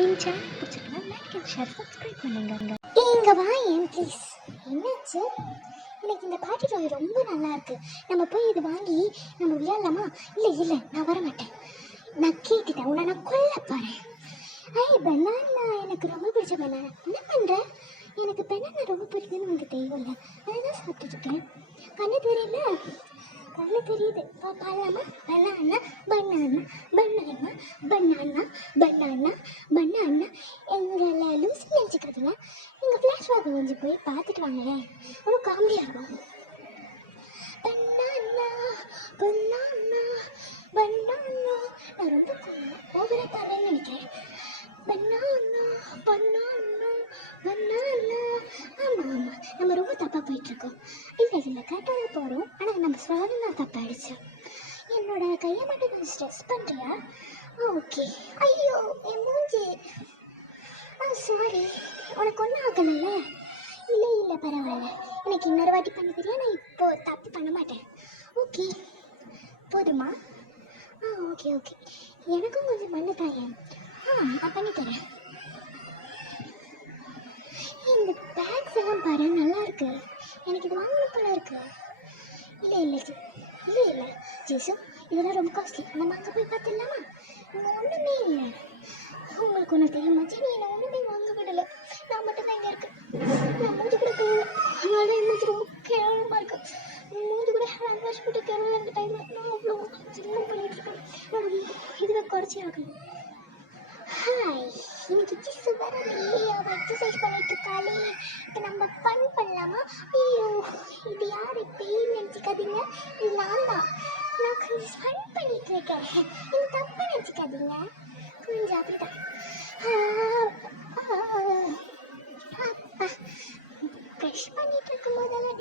என் channel பிடிச்சிருக்கா like and share subscribe பண்ணுங்க. இங்க வா ஏன் ப்ளீஸ். என்னாச்சு? எனக்கு இந்த பாட்டி டாய் ரொம்ப நல்லா இருக்கு. நம்ம போய் இது வாங்கி நம்ம விளையாடலாமா? இல்லை நான் வர மாட்டேன். நான் கேட்டுட்டேன், உன்னை நான் கொல்ல போறேன். பனானா எனக்கு ரொம்ப பிடிச்ச பனானா. என்ன பண்ற? எனக்கு பனானா ரொம்ப பிடிக்குதுன்னு உனக்கு தெரியல, அதுதான் சாப்பிட்டுட்டு இருக்கேன். கண்ணு தெரியல? கண்ணு தெரியுது. பாடலாமா? Banana banana banana banana banana banana. எங்களை லூஸ் நினச்சிக்கிறதுல எங்கள் ஃப்ளாஷ் பேக் கொஞ்சம் போய் பார்த்துட்டு வாங்களேன், ரொம்ப காமெடியாக இருக்கும். Banana banana banana. நான் ரொம்ப ஓவராக பாடுறேன்னு நினைக்கிறேன். Banana banana banana. ஆமாம், நம்ம ரொம்ப தப்பாக போயிட்டுருக்கோம். இல்லை கரெக்டாக தான் போகிறோம், ஆனால் நம்ம ஸ்வரம் தான் தப்பாயிடுச்சு. என்னோட கையை மட்டும் கொஞ்சம் ஸ்ட்ரெஸ் பண்ணுறியா? ஓகே. ஐயோ என் மூஞ்சி. சாரி, உனக்கு ஒன்றும் ஆகலைல்ல? இல்லை பரவாயில்ல. எனக்கு இன்னொரு வாட்டி பண்ணி தெரியா? நான் இப்போது தப்பு பண்ண மாட்டேன். ஓகே போதுமா? ஓகே எனக்கும் கொஞ்சம் பண்ணு தாயேன். நான் பண்ணித்தரேன். இந்த பேக்ஸ் எல்லாம் பாரு, நல்லா இருக்கு. எனக்கு இது வாங்கணும் போல இருக்கு. இல்லை ஜேசு, இதெல்லாம் ரொம்ப காஸ்ட்லி. நம்ம அங்கே போய் பார்த்துடலாமா? நம்ம ஒன்றுமே இல்லை. உங்களுக்கு ஒன்று தெரியுமா? சரி, நான் ஒன்றுமே வாங்க விடலை. நான் மட்டும்தான் இங்கே இருக்கேன். நான் மூஞ்சி கூட கழுவல, அதனால என் மூஞ்சி ரொம்ப கேவலமாக இருக்கு. மூஞ்சி கூட ஹேண்ட் வாஷ் போட்டு கழுவல. அந்த டைமில் நான் அவ்வளோ ஜிம்மும் பண்ணிகிட்ருக்கேன். நான் இதுவே குறைச்சி ஆகணும். ஹாய், இன்னைக்கு ஜிசு வரலையே, அவள் எக்ஸசைஸ் பண்ணிட்டு இருக்காளே. இப்போ நம்ம ஃபன் பண்ணலாமா? ஐயோ, இது யார் பேய் நினச்சிக்காதீங்க, இது நான் தான். நான் கொஞ்சம் ஃபன் பண்ணிட்டு இருக்கேன், இது தப்பு நினச்சிக்காதீங்க. கொஞ்சம் அப்படிதான். ப்ரெஷ் பண்ணிட்டு இருக்கும் போதெல்லாம்